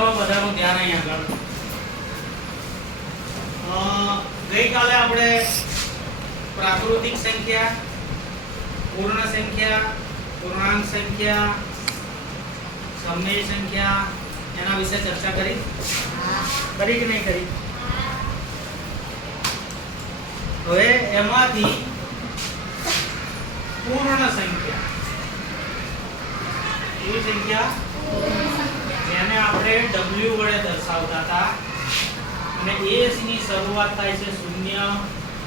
ચાલો બધાનું ધ્યાન અહીંયા આગળ. ગઈકાલે આપણે પ્રાકૃતિક સંખ્યા, પૂર્ણ સંખ્યા, પૂર્ણાંક સંખ્યા, સમય સંખ્યા, એના વિશે ચર્ચા કરી? કરી કે નહીં કરી? હવે એમાંથી પૂર્ણ સંખ્યા. કેવી સંખ્યા? જેને આપણે w વડે દર્શાવતા હતા. અને એસની શરૂઆત થાય છે શૂન્ય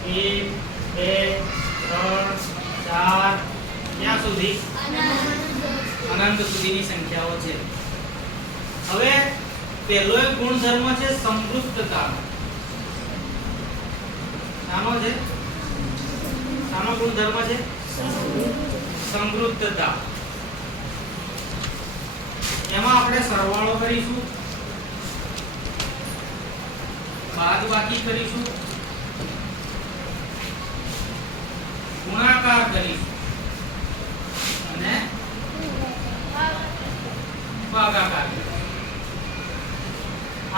એક બે, ત્રણ, ચાર, ક્યાં સુધી? અનંત સુધીની સંખ્યાઓ છે. હવે પહેલો એક ગુણધર્મ છે સમૃદ્ધતા શાનો છે? શાનો ગુણધર્મ છે? સમૃદ્ધતા એમાં આપણે સરવાળો કરીશું. બાદબાકી કરીશું. ગુણાકાર કરીશું. અને ભાગાકાર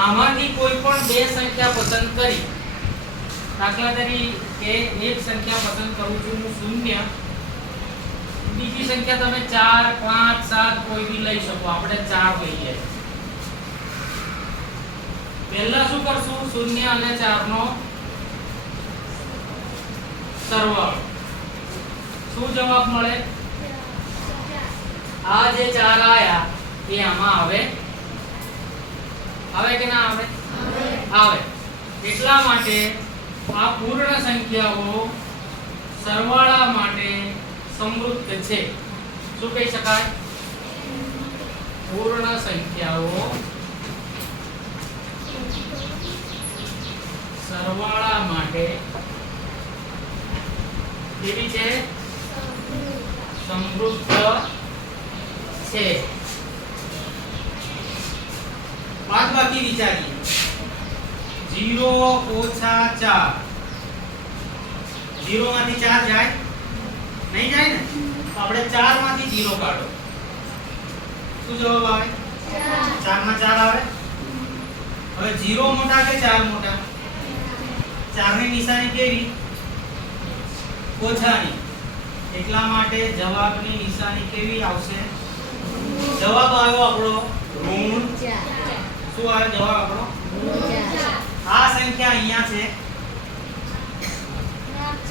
આમાંથી કોઈ પણ બે સંખ્યા પસંદ કરી, દાખલા તરીકે એક સંખ્યા પસંદ કરું છું હું શૂન્ય. બીજી સંખ્યા તમે ચાર, પાંચ, સાત કોઈ બી લઈ શકો. આપણે 4 લઈએ. પહેલા શું કરશું? શૂન્ય અને 4 નો સરવાળો. શું જવાબ મળે? આ જે ચાર આયા, એ આમાં આવે? આવે કે ના આવે? આવે. એટલા માટે આ પૂર્ણ સંખ્યાઓ સરવાળા માટે સમૃદ્ધ છે. શું કહી શકાય? પૂર્ણ સંખ્યાઓ. સરવાળા માટે કેવી છે? સમૃદ્ધ છે. બાદ બાકી વિચારીએ. 0 ઓછા 4 0 માંથી 4 જાય? નહીં જાય ને, તો આપણે 4 માંથી 0 કાઢો. શું જવાબ આવે? 4 માં 4 આવે? હવે 0 મોટા કે 4 મોટા? 4 ની નિશાની કેવી? ઓછાની. એટલા માટે જવાબની નિશાની કેવી આવશે? જવાબ આવ્યો આપણો ઋણ. શું આવે જવાબ આપણો? આ સંખ્યા અહીંયા છે.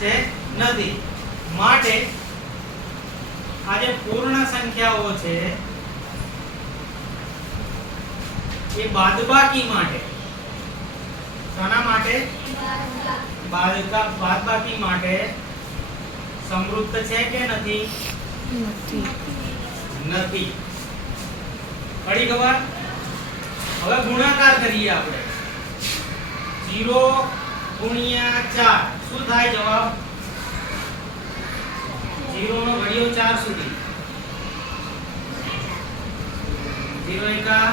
છે? નથી. માટે આ જે પૂર્ણ સંખ્યાઓ છે એ બાદબાકી માટે. શાના માટે? બાદબાકી માટે સમૃદ્ધ છે કે નથી? નથી. પડી ખબર? હવે ગુણાકાર કરીએ આપણે. 0 ગુણ્યા 4 શું થાય જવાબ? 0 નો ઘડિયો 4 સુધી. 0 એકા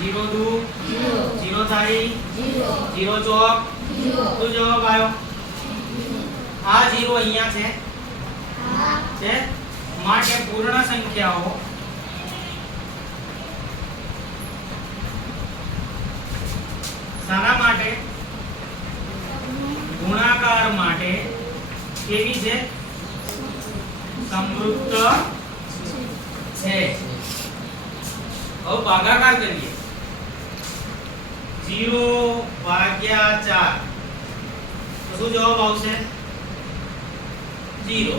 0 દુ 0 થાય 0 ચોક. શું જવાબ આવ્યો? આ 0 અહીંયા છે. છે? માટે પૂર્ણ સંખ્યાઓ. શાના માટે? ગુણાકાર માટે. કેવી છે? સમૃદ્ધ છે. હવે ભાગાકાર કરીએ. 0 ભાગ્યા 4 તો શું જવાબ આવશે? 0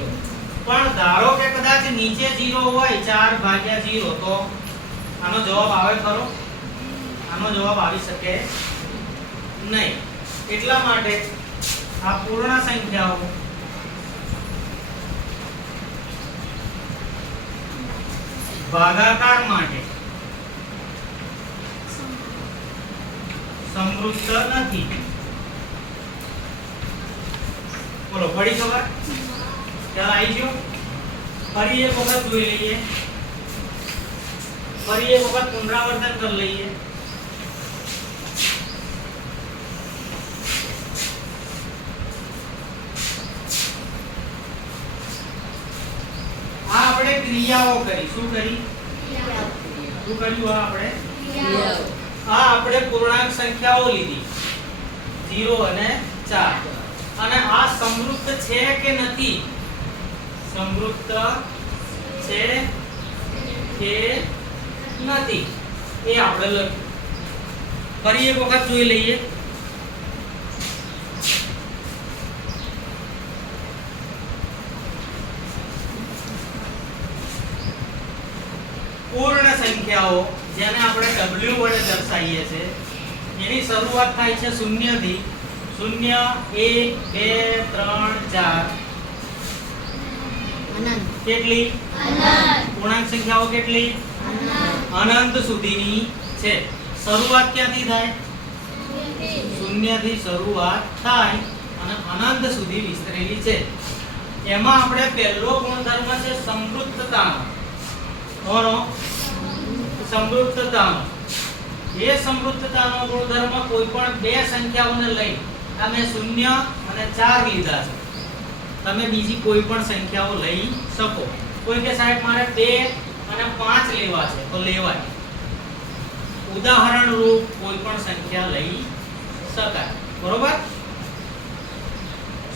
પણ ધારો કે કદાચ નીચે 0 હોય 4 ભાગ્યા 0 તો આનો જવાબ આવે ખરો? આનો જવાબ આવી શકે નહીં. એટલા માટે આ પૂર્ણ સંખ્યાઓ ભાગાકાર માટે સમૃદ્ધ નથી. બોલો, પડી ખબર? ખ્યાલ આવી ગયો? ફરી એક વખત જોઈ લઈએ. ફરી એક વખત પુનરાવર્તન કરી લઈએ આ આપણે ક્રિયાઓ કરી. શું કરી? શું કર્યું આપણે? આ આપણે પૂર્ણાંક સંખ્યાઓ લીધી. 0 અને 4 અને આ સમૃદ્ધ છે કે નથી? સમૃદ્ધ છે કે નથી? એ આપણે લખ્યું ફરી એક વખત જોઈ લઈએ પૂર્ણ સંખ્યાઓ જેને આપણે w વડે દર્શાવીએ છીએ એની શરૂઆત થાય છે શૂન્યથી. શૂન્ય એક બે ત્રણ ચાર. કેટલી? પૂર્ણાંક સંખ્યાઓ કેટલી? અનંત. સુધીની છે. શરૂઆત ક્યાંથી થાય? શૂન્યથી. શરૂઆત થાય અને અનંત સુધી વિસ્તરેલી છે. એમાં આપણે પહેલો ગુણધર્મ છે સમૃદ્ધતા કોનો? સમૃદ્ધતાનો. એ સમૃદ્ધતાનો ગુણધર્મ કોઈ પણ બે સંખ્યાઓને લઈ તમે શૂન્ય અને ચાર લીધા છે. તમે બીજી કોઈ પણ સંખ્યાઓ લઈ શકો. કોઈ કે સાહેબ મારે બે અને પાંચ લેવા છે, તો લેવાય. ઉદાહરણ રૂપ કોઈ પણ સંખ્યા લઈ શકાય. બરોબર?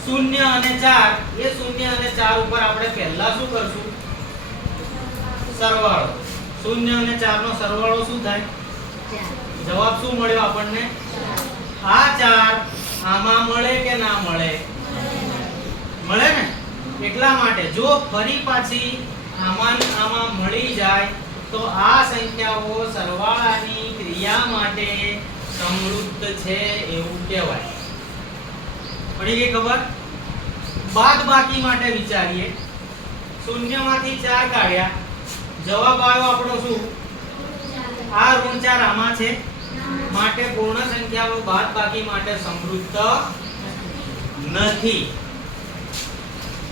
શૂન્ય અને ચાર, એ શૂન્ય અને ચાર ઉપર આપણે પહેલા શું કરશું? સરવાળો. શૂન્ય અને ચાર નો સરવાળો શું થાય? જવાબ શું મળ્યો આપણને? આ ચાર. આમાં મળે કે ના મળે? મળે ને? એટલા માટે જો ફરી પાછી આમાં આમાં મળી જાય, તો આ સંખ્યાઓ સરવાળાની ક્રિયા માટે સમૃદ્ધ છે એવું કહેવાય. પડી ગઈ ખબર? બાદ બાકી માટે વિચારીએ. શૂન્યમાંથી ચાર કાઢ્યા. જવાબ આવ્યો આપણો શું? આ ઋણ ચાર આમાં છે. માટે પૂર્ણ સંખ્યાઓ બાદ બાકી માટે સમૃદ્ધ નથી.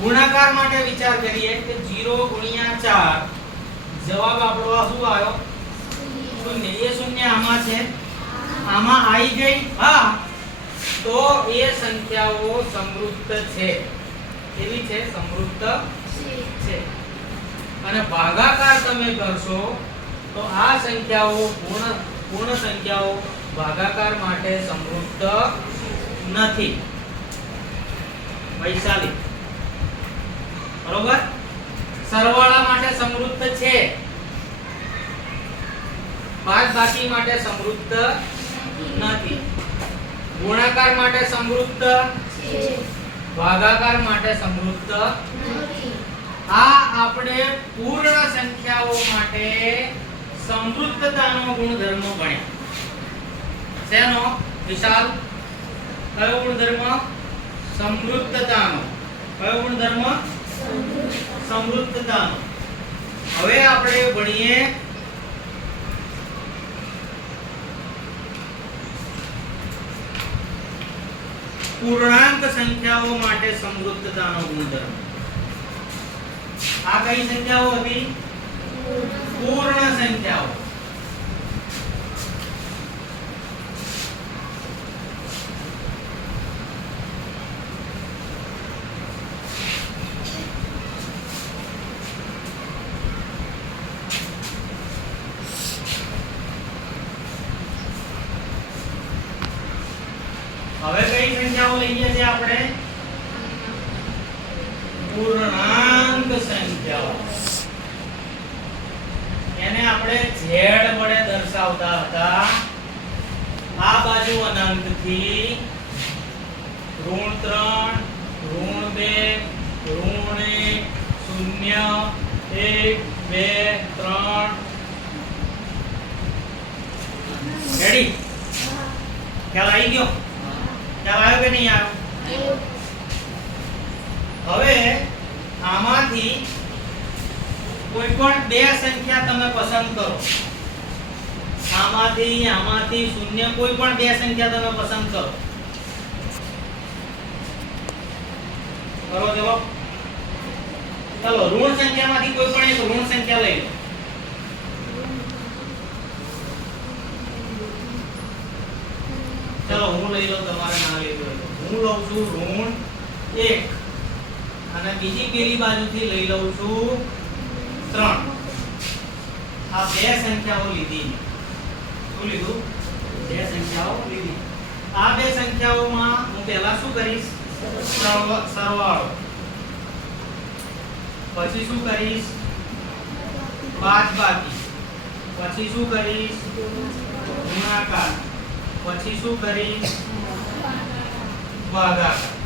ગુણાકાર માટે વિચાર કરીએ કે 0 ગુણ્યા 4 જવાબ આપણો શું આવ્યો? શૂન્ય. એ શૂન્ય આમાં છે. આમાં આવી ગઈ? હા. તો એ સંખ્યાઓ સમૃદ્ધ છે. એવી છે? સમૃદ્ધ છે. અને ભાગાકાર તમે કરશો તો આ સંખ્યાઓ પૂર્ણ પૂર્ણ સંખ્યાઓ ભાગાકાર માટે સમૃદ્ધ નથી. વૈશાલી. બરોબર? સરવાળા માટે સમૃદ્ધ છે. બાદ બાકી માટે સમૃદ્ધ નથી. ગુણાકાર માટે સમૃદ્ધ? ભાગાકાર માટે સમૃદ્ધ આ આપણે પૂર્ણ સંખ્યાઓ માટે સમૃદ્ધતાનો ગુણધર્મ ભણ્યા શેનો? વિશાલ. કયો ગુણધર્મ? સમૃદ્ધતાનો. કયો ગુણધર્મ? સમૃદ્ધતાનો. હવે આપણે ભણીએ પૂર્ણાંક સંખ્યાઓ માટે સમૃદ્ધતાનો ગુણધર્મ. આ કઈ સંખ્યાઓ હતી? પૂર્ણ સંખ્યાઓ. હવે કઈ સંખ્યાઓ લઈએ છીએ આપણે? પૂર્ણાંક સંખ્યાઓ એને z વડે દર્શાવતા હતા. આ બાજુ અનંતથી ઋણ ત્રણ ઋણ બે ઋણ 1 0 1 2 3 રેડી ખ્યાલ આવી ગયો? ખ્યાલ આવ્યો કે નહીં આવ્યો. હવે આમાંથી કોઈ પણ બે સંખ્યા તમે પસંદ કરો. આમાંથી આમાંથી શૂન્ય કોઈ પણ બે સંખ્યા તમે પસંદ કરો. કરો જવાબ. ચાલો, ઋણ સંખ્યામાંથી કોઈ પણ એક ઋણ સંખ્યા લઈ લો. ચલો, હું લઈ લઉં તમારે ના લઈ લો હું લઉં છું ઋણ એક. અને બીજી પેલી બાજુથી લઈ લઉં છું ત્રણ. આ બે સંખ્યાઓ લીધી શું લીધું? બે સંખ્યાઓ લીધી. આ બે સંખ્યાઓમાં હું પહેલા શું કરીશ? સરવ- સરવાળો. પછી શું કરીશ? બાદબાકી. પછી શું કરીશ? ગુણાકાર. પછી શું કરીશ? ભાગાકાર.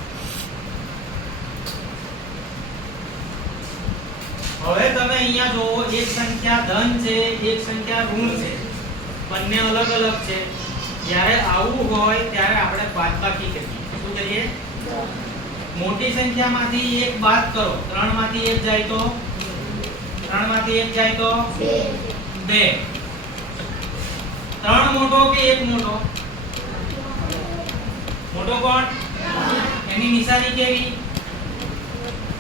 હવે તમે અહીંયા જોવો એક સંખ્યા ધન છે એક સંખ્યા ઋણ છે. બંને અલગ અલગ છે. જ્યારે આવું હોય ત્યારે આપણે બાદબાકી કરીએ. શું કરીએ? મોટી સંખ્યામાંથી એક બાદ કરો. ત્રણમાંથી એક જાય તો? ત્રણમાંથી એક જાય તો? બે. ત્રણ મોટો કે એક મોટો? મોટો કોણ? એની નિશાની કેવી?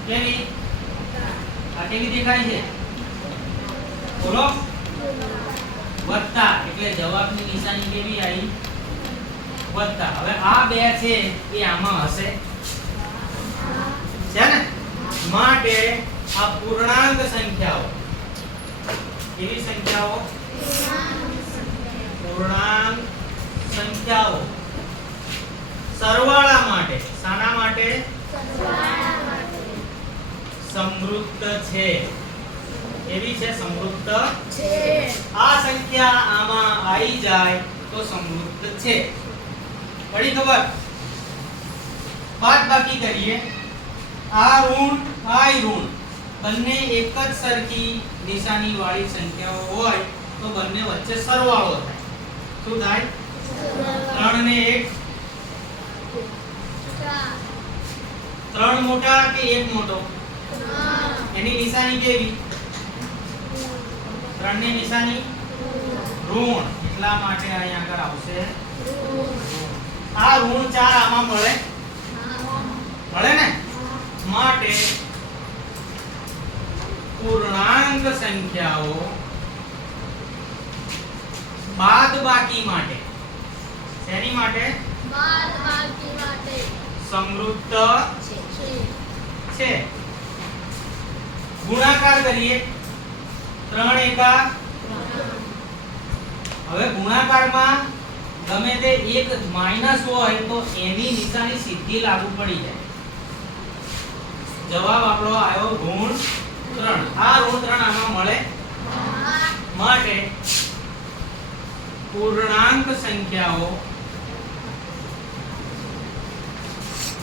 કેવી? કેવી દેખાય છે? બોલો. વત્તા એટલે જવાબની નિશાની કેવી આવી? વત્તા હવે આ બે છે એ આમાં હશે. છે ને? માટે આ પૂર્ણાંક સંખ્યાઓ. કેવી સંખ્યાઓ? પૂર્ણાંક સંખ્યાઓ. સરવાળા માટે. શાના માટે? સમૃદ્ધ છે. એવી છે સમૃદ્ધ? આ સંખ્યા આમાં આવી જાય તો સમૃદ્ધ છે. પડી ખબર? બાદ બાકી કરીએ. આ ઋણ આ ઋણ બંને એક જ સરખી નિશાની વાળી સંખ્યાઓ હોય તો બંને વચ્ચે સરવાળો થાય. શું થાય? ત્રણ ને એક ત્રણ મોટા કે એક મોટો? એની નિશાની કેવી? ત્રણની નિશાની? ઋણ. એટલા માટે અહીંયા આગળ આવશે. આ ઋણ ચાર આમાં મળે. મળે ને? માટે પૂર્ણાંક સંખ્યાઓ બાદબાકી માટે. શેની માટે? સમૃદ્ધ છે. ગુણાકાર કરીએ. ત્રણ એકા. હવે ગુણાકારમાં ગમે તે એક માઇનસ હોય તો એની નિશાની સીધી લાગુ પડી જાય. જવાબ આપણો આવ્યો ગુણ ત્રણ. આ ઋણ ત્રણ આમાં મળે માટે પૂર્ણાંક સંખ્યાઓ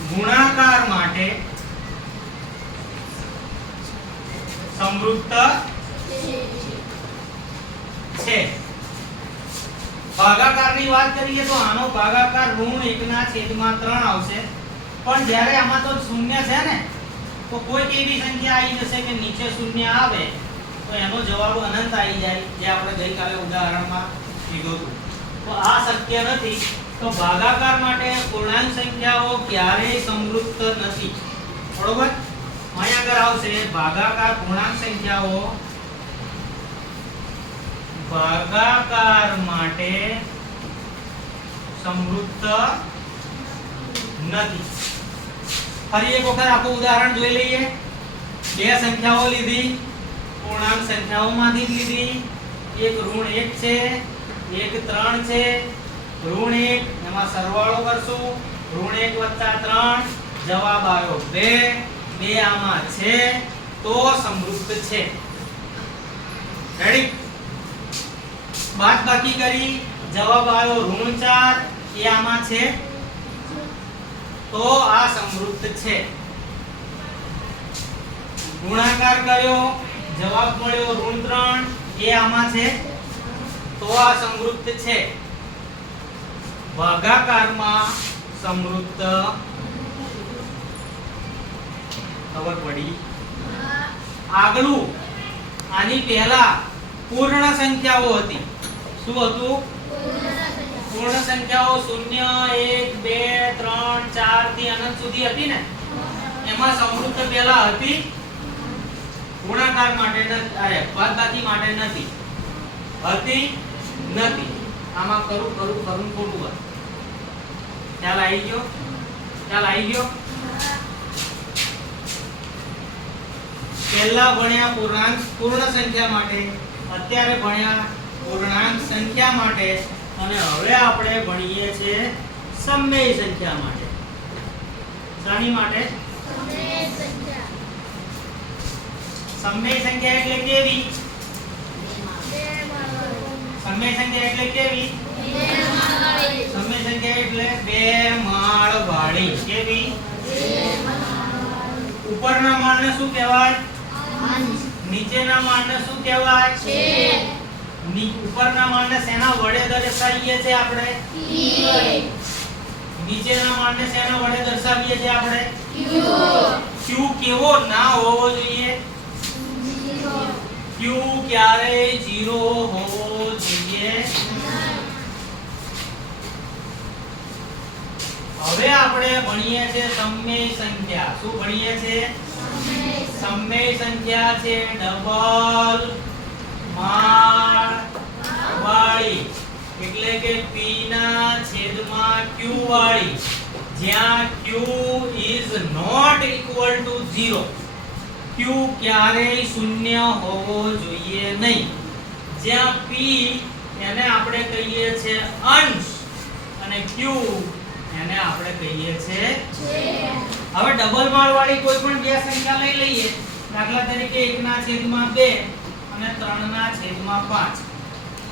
ગુણાકાર માટે સમૃદ્ધ છે. ભાગાકારની વાત કરીએ તો આનો ભાગાકાર ઋણ એકના છેદમાં ત્રણ આવશે. પણ જ્યારે આમાં તો શૂન્ય છે ને, તો કોઈક એવી સંખ્યા આવી જશે કે નીચે શૂન્ય આવે, તો એનો જવાબ અનંત આવી જાય, જે આપણે ગઈકાલે ઉદાહરણમાં કીધું હતું. તો આ શક્ય નથી. તો ભાગાકાર માટે પૂર્ણાંક સંખ્યાઓ ક્યારેય સમૃદ્ધ નથી. બરોબર? આવશે. ભાગાકાર પૂર્ણાંક સંખ્યાઓ ભાગાકાર માટે સમૃદ્ધ નથી. ફરી એક વખત આખું ઉદાહરણ જોઈ લઈએ. બે સંખ્યાઓ લીધી, પૂર્ણાંક સંખ્યાઓમાંથી લીધી. એક ઋણ એક છે, એક ત્રણ છે. ઋણ એક, એમાં સરવાળો કરશું. ઋણ એક વત્તા ત્રણ, જવાબ આવ્યો બે. બે આમાં છે તો સમૃદ્ધ છે. રેડી બાદ બાકી કરી, જવાબ આવ્યો ઋણ ચાર એ આમાં છે? તો આ સમૃદ્ધ છે. ગુણાકાર કર્યો, જવાબ મળ્યો ઋણ ત્રણ, એ આમાં છે? તો આ સમૃદ્ધ છે. ભાગાકારમાં સમૃદ્ધ ખબર પડી? આગલું, આની પહેલા પૂર્ણ સંખ્યાઓ હતી. શું હતું? પૂર્ણ સંખ્યાઓ શૂન્ય, એક, બે, ત્રણ ચારથી અનંત સુધી હતી ને? એમાં સમૃદ્ધ પહેલા હતી. ગુણાકાર માટે અરે માટે નથી. હતી નથી. આમાં કરું કરું કરું ખોટું હતું ખ્યાલ આવી ગયો? ખ્યાલ આવી ગયો? પહેલા ભણ્યા પૂર્ણાંક પૂર્ણ સંખ્યા માટે અત્યારે ભણ્યા પૂર્ણાંક સંખ્યા માટે અને હવે આપણે ભણીએ છીએ સમમેય સંખ્યા માટે. શાની માટે? સમમેય સંખ્યા. એટલે કેવી? સમમેય સંખ્યા એટલે કેવી? સમમેય સંખ્યા એટલે બે માળ વાળી કેવી ઉપરના માળને શું કહેવાય? નીચેના માળને શું કહેવાય? છે. ઉપરના માળને શેના વડે દર્શાવીએ છે આપણે? નીચેના માળને શેના વડે દર્શાવીએ છે આપણે? ક્યુ કેવો ના હોવો જોઈએ? ક્યુ ક્યારેય 0 હોવો જોઈએ? હવે આપણે ભણીએ છીએ સમય સંખ્યા. શું ભણીએ છીએ? સમમેય સંખ્યા છે ડબલ માળ વાળી. એટલે કે p ના છેદમાં q વાળી. જ્યાં q is not equal to 0 q ક્યારેય શૂન્ય હોવો જોઈએ નહીં. જ્યાં p એને આપણે કહીએ છે અંશ. અને q એને આપણે કહીએ છે હવે ડબલ માળ વાળી કોઈ પણ બે સંખ્યા લઈ લઈએ. દાખલા તરીકે 1 ના છેદમાં 2 અને 3 ના છેદમાં 5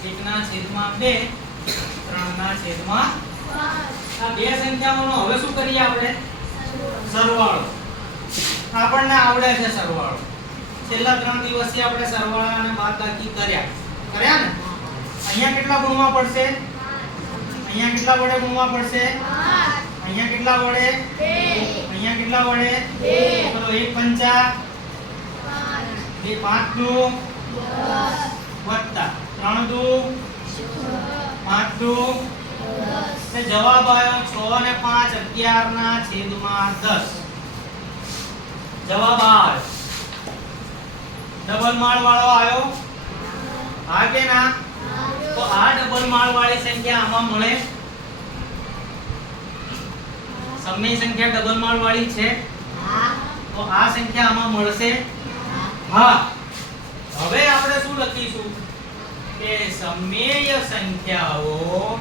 1 ના છેદમાં 2 3 ના છેદમાં આ બે સંખ્યાઓનો હવે શું કરીએ આપણે? સરવાળો. આપણને આવડે છે સરવાળો. છેલ્લા ત્રણ દિવસથી આપણે સરવાળા અને બાદબાકી કર્યા. કર્યા ને? અહીંયા કેટલા ગુણવા પડશે? અહીંયા કેટલા વડે ગુણવા પડશે? અહીંયા કેટલા વડે? અહીંયા કેટલા વડે? બોલો એક પંચા? બે પાંચ દુ વત્તા. ત્રણ દુ પાંચ દુ તે જવાબ આવ્યો 6 ને 5 11 ના છેદમાં 10 જવાબ આવ્યો. ડબલ માળ વાળો આવ્યો? હા. કે ના? તો આ ડબલ માળ વાળી સંખ્યા આમાં મળે? સમય સંખ્યા ડબલ માળ વાળી છે તો આ સંખ્યા આમાં મળશે? હા. હવે આપણે શું લખીશું? કે સમય સંખ્યાઓ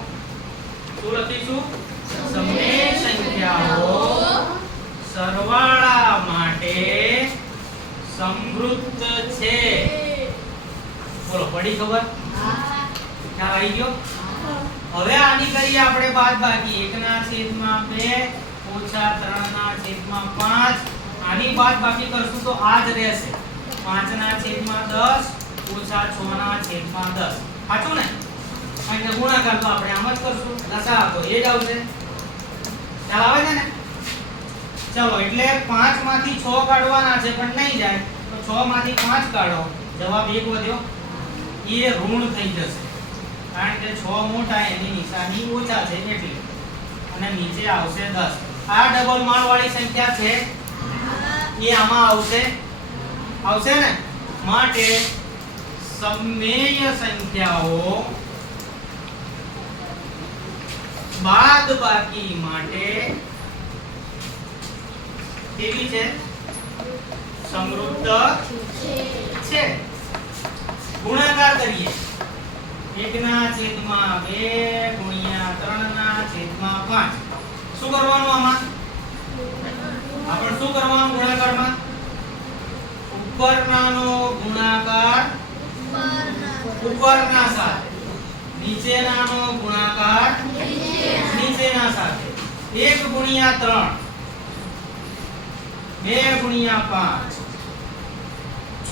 શું લખીશું? સમય સંખ્યાઓ સરવાળા માટે સમૃદ્ધ છે. બોલો પડી ખબર? ખ્યાલ આવી ગયો? હવે આની કરીએ આપણે બાદ બાકી 1 ના છેદમાં 2 ઓછા 3 ના છેદમાં 5 આની બાદ બાકી કરશું તો આ જ રહેશે. 5 ના છેદમાં 10 ઓછા 6 ના છેદમાં 10 સાચું ને? અહીંયા ગુણાકાર તો આપણે આમ જ કરશું. લસા તો એ જ આવશે. ખ્યાલ આવે છે ને? ચલો, એટલે 5 માંથી 6 કાઢવાના છે પણ નહીં જાય. તો 6 માંથી 5 કાઢો. જવાબ એક વધ્યો. એ ઋણ થઈ જશે. કારણ કે 6 મોટા એની નિશાની ઓછા છે એટલે. અને નીચે આવશે 10 આ ડબલ માળ વાળી સંખ્યા છે. એ આમાં આવશે. આવશે ને? માટે સમમેય સંખ્યાઓ બાદ બાકી માટે કેવી છે? સમૃદ્ધ છે. ગુણાકાર કરીએ. એક ના છેદમાં બે ગુણ્યા ત્રણ ના છેદમાં પાંચ. શું કરવાનું આમાં? આપણે શું કરવાનું ગુણાકારમાં? ઉપરનાનો ગુણાકાર ઉપરના સાથે. નીચેનાનો ગુણાકાર નીચેના સાથે. એક ગુણ્યા ત્રણ. બે ગુણ્યા પાંચ.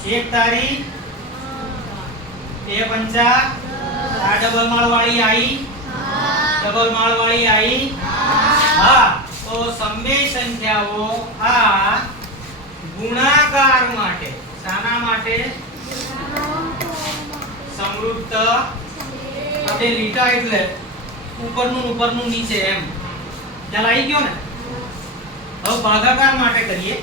એક તારીખ બે પંચા. આ ડબલ માળ વાળી આવી ડબલ માળ વાળી આવી તો સમમેય સંખ્યાઓ આ ગુણાકાર માટે, શાના માટે? સમૃદ્ધ. અને લીટા એટલે ઉપરનું ઉપરનું નીચે એમ. ખ્યાલ આવી ગયો ને? હવે ભાગાકાર માટે કરીએ.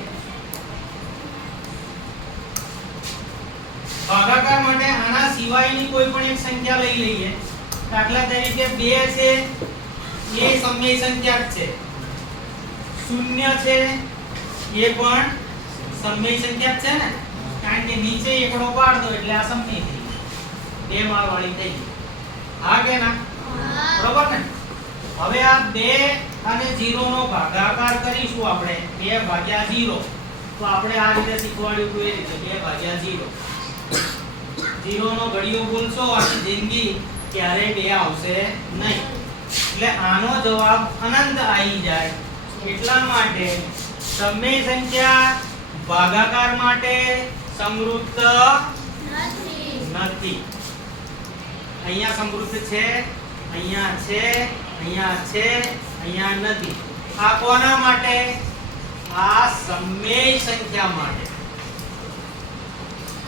ભાગાકાર માટે આના સિવાયની કોઈ પણ એક સંખ્યા લઈ લઈએ. દાખલા તરીકે 2 છે એ સમય સંખ્યા છે. શૂન્ય છે એ પણ સમય સંખ્યા છે ને? કારણ કે નીચે એકડો પાડ દો એટલે આ સમય થઈ બે માળ વાળી થઈ હા કે ના? બરોબર ને? હવે આ બે અને 0 નો ભાગાકાર કરીશું આપણે. 2 ભાગ્યા 0 તો આપણે આ રીતે શીખવાડ્યું હતું એ રીતે. 2 ભાગ્યા 0 0 નો ઘડીઓ બોલશો આખી જિંદગી ક્યારે બે આવશે નહીં. એટલે આનો જવાબ અનંત આવી જાય. એટલા માટે સમય સંખ્યા ભાગાકાર માટે સમૃદ્ધ નથી. અહીંયા સમૃદ્ધ છે અહીંયા છે અહીંયા છે અહીંયા નથી. આ કોના માટે? આ સમય સંખ્યા માટે.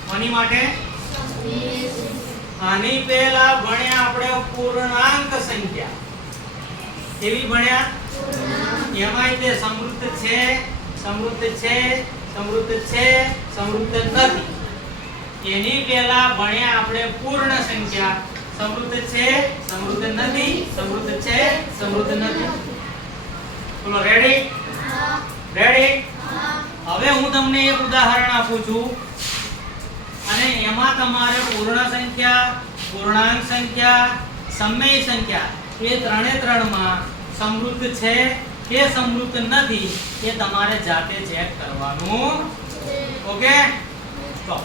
કોની માટે? આની પહેલા ભણ્યા આપણે પૂર્ણાંક સંખ્યા. કેવી ભણ્યા? એમાંય તે સમૃદ્ધ છે સમૃદ્ધ છે સમૃદ્ધ છે, સમૃદ્ધ નથી. એની પહેલા ભણ્યા આપણે પૂર્ણ સંખ્યા. સમૃદ્ધ છે, સમૃદ્ધ નથી, સમૃદ્ધ છે, સમૃદ્ધ નથી. બોલો રેડી રેડી હવે હું તમને એક ઉદાહરણ આપું છું. અને એમાં તમારે પૂર્ણ સંખ્યા, પૂર્ણાંક સંખ્યા, સમય સંખ્યા, એ ત્રણે ત્રણમાં સમૃદ્ધ છે કે સમૃદ્ધ નથી એ તમારે જાતે ચેક કરવાનું. ઓકે તો